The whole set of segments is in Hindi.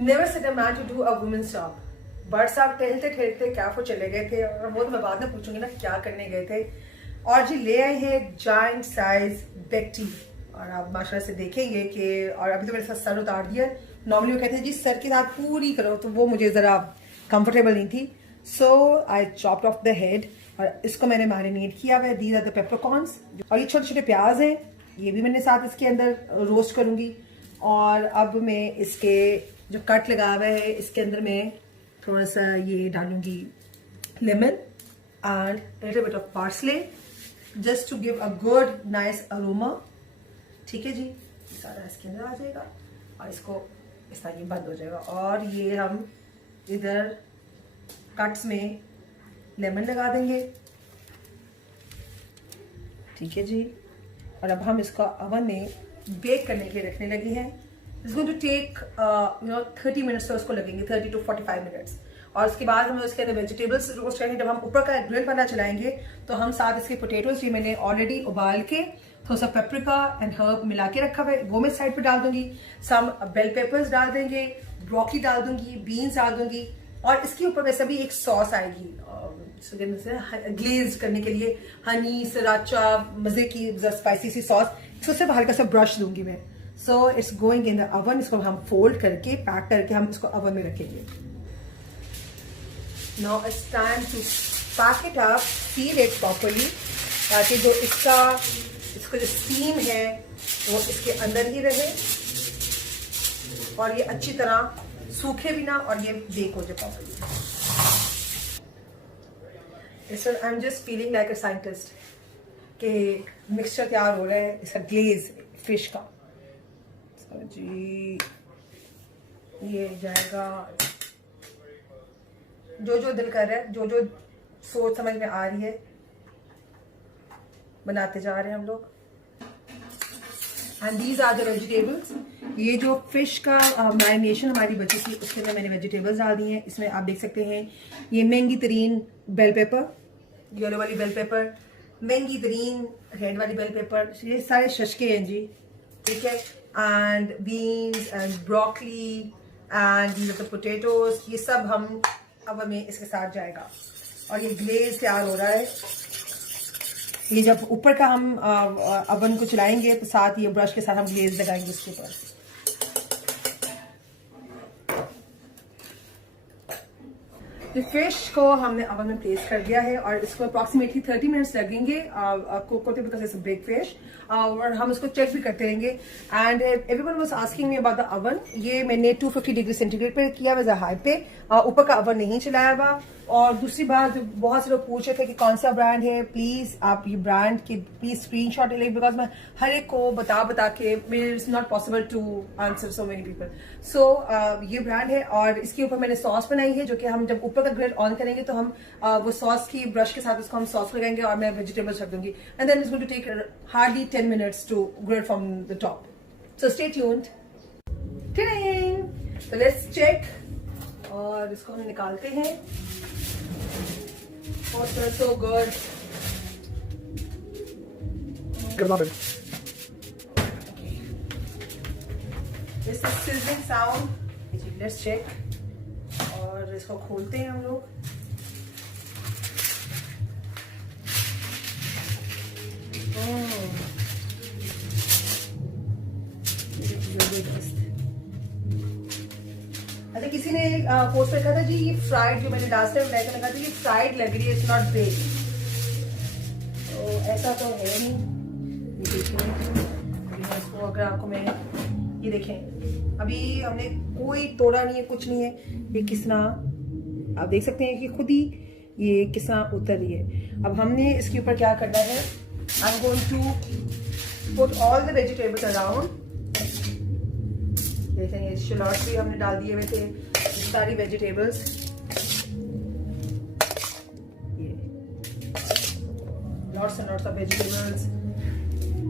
Never said a man to do a woman's job. But साहब टहलते टहलते कैफो चले गए थे, और वो तो मैं बाद में पूछूंगी ना क्या करने गए थे। और जी ले आए हैं जाइंट साइज बेड टी, और आप माशाल्लाह से देखेंगे कि, और अभी तो मेरे साथ सर उतार दिया। नॉर्मली वो कहते हैं जी सर के साथ पूरी करो, तो वो मुझे ज़रा कंफर्टेबल नहीं थी। सो आई चॉप्ड ऑफ द हेड, और इसको मैंने मैरिनेट किया हुआ है। दीज आर द पेपरकॉर्न्स, और ये छोटे छोटे प्याज हैं, ये भी मैंने साथ इसके अंदर रोस्ट करूँगी। और अब मैं इसके जो कट लगा हुआ है इसके अंदर मैं थोड़ा सा ये डालूंगी lemon and little bit of parsley, just to give a good nice aroma. ठीक है जी, सारा इसके अंदर आ जाएगा, और इसको इस तरह ये बंद हो जाएगा। और ये हम इधर कट्स में लेमन लगा देंगे। ठीक है जी, और अब हम इसको ओवन में बेक करने के लिए रखने लगे हैं। It's going to take 30 minutes, तो उसको लगेंगे 30 to 45 मिनट्स। और उसके बाद हम उसके अंदर वेजिटेबल्स रोस्ट करेंगे। जब हम ऊपर का ग्रिल वाला चलाएंगे तो हम साथ इसके पोटैटोज, ये मैंने ऑलरेडी उबाल के थोड़ा सा पेपरिका एंड हर्ब मिला के रखा हुआ है, वो मैं साइड पे डाल दूंगी। सम बेल पेपर्स डाल देंगे, ब्रोकली डाल दूंगी, बीन्स डाल दूंगी, और इसके ऊपर वैसे भी एक सॉस आएगी ग्लेज करने के लिए, हनी सराचा मजे की स्पाइसी सी सॉस, इसको सिर्फ हल्का सा ब्रश दूंगी मैं। So it's going in the oven. इसको हम फोल्ड करके पैक करके हम इसको ओवन में रखेंगे। Now it's time to pack it up, seal it properly, ताकि जो इसको जो स्टीम है वो इसके अंदर ही रहे, और ये अच्छी तरह सूखे भी ना, और ये बेक हो जाए properly. I am just feeling like a scientist कि मिक्सचर तैयार हो रहा है इसका ग्लेज फिश का। जी ये जाएगा, जो जो दिल कर रहा है, जो जो सोच समझ में आ रही है, बनाते जा रहे हैं हम लोग। And these are the vegetables. ये जो फिश का मैरिनेशन हमारी बची थी उसके अंदर मैंने वेजिटेबल्स डाल दी हैं। इसमें आप देख सकते हैं ये महंगी तरीन बेल पेपर, येलो वाली बेल पेपर, महंगी तरीन रेड वाली बेल पेपर, ये सारे शशके हैं जी। ठीक है, and beans and broccoli and potatoes, ये सब हम अब हमें इसके साथ जाएगा। और ये ग्लेज तैयार हो रहा है। ये जब ऊपर का हम अवन को चलाएंगे तो साथ ये ब्रश के साथ हम ग्लेज लगाएंगे इसके ऊपर। तो फिश को हमने ओवन में प्लेस कर दिया है, और इसको अप्रॉक्सीमेटली 30 मिनट्स लगेंगे cook because it's a big fish. और हम इसको चेक भी करते रहेंगे। And everyone was asking me about the oven. ये मैंने 250 डिग्री सेंटीग्रेड पे किया हुआ, हाई पे, ऊपर का ओवन नहीं चलाया हुआ। और दूसरी बात, जो बहुत से लोग पूछ रहे थे कि कौन सा ब्रांड है, प्लीज आप ये ब्रांड की प्लीज स्क्रीनशॉट ले, बिकॉज मैं हर एक को बता के it's not possible to answer so many people. So ये ब्रांड है, और इसके ऊपर मैंने सॉस बनाई है, जो कि हम जब ऊपर का ग्रिल ऑन करेंगे तो हम वो सॉस की ब्रश के साथ उसको हम सॉस लगाएंगे, और मैं वेजिटेबल्स रख दूंगी। And then it's going to take hardly 10 minutes to grill from the top. So stay tuned. तो लेट्स चेक, और इसको हम निकालते हैं। Oh, smells so good. Good morning. Okay. This is sizzling sound. Let's check. और इसको खोलते हैं हम लोग। अच्छा, किसी ने पोस्ट पे कहा था जी ये फ्राइड, जो मैंने लास्ट टाइम बनाया था, कहा था ये फ्राइड लग रही है, इट्स नॉट बेक। तो ऐसा तो है नहीं। ये देखिए इसको, अगर आपको मैं ये देखें, अभी हमने कोई तोड़ा नहीं है, कुछ नहीं है। ये किस तरह आप देख सकते हैं कि खुद ही ये किस तरह उतर रही है। अब हमने इसके ऊपर क्या करना है, I am going to put all the vegetables around. देखेंगे शलोट्स भी हमने डाल दिए हुए थे, सारी वेजिटेबल्स। ये lots and lots of vegetables,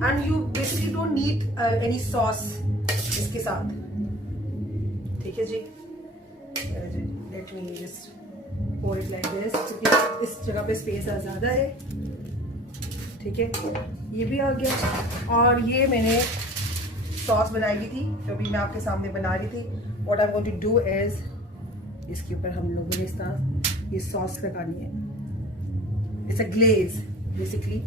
and you basically don't need any sauce इसके साथ। ठीक है जी, let me just pour it like this, क्योंकि इस जगह पे स्पेस ज़्यादा है। ठीक है, ये भी आ गया। और ये मैंने सॉस बनाई थी जो अभी मैं आपके सामने बना रही थी। What I am going to do is इसके ऊपर हम लोगों ने इस तरह ये सॉस लगानी है। It's a glaze basically.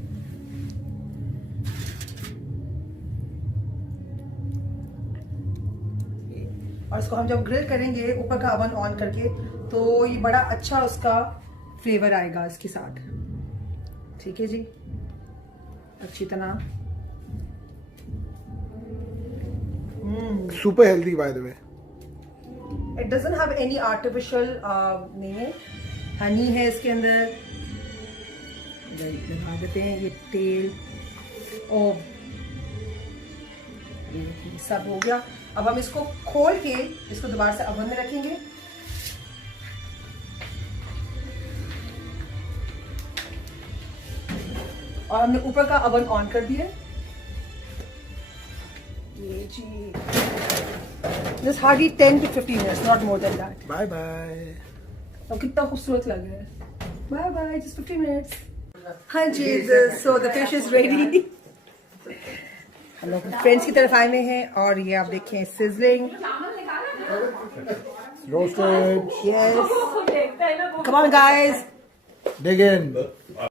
और इसको हम जब ग्रिल करेंगे ऊपर का ओवन ऑन करके तो ये बड़ा अच्छा उसका फ्लेवर आएगा इसके साथ। ठीक है जी, अच्छी तरह। Super healthy by the way. It doesn't have any artificial नहीं है, हनी है इसके अंदर। लगा देते हैं ये तेल। और ये देखिए सब हो गया। अब हम इसको खोल के इसको दोबारा से ओवन में रखेंगे। और हमने ऊपर का ओवन ऑन कर दिया। ये जी Just hardly 10 to 15 minutes, not more than that. Bye bye. अब कितना खूबसूरत लग रहा है। Bye bye, just 15 minutes. हाँ जी, so the fish is ready. हम लोग फ्रेंड्स की तरफ आए हुए हैं और ये आप देखें sizzling. Roasted. Yes. Come on guys. Dig in.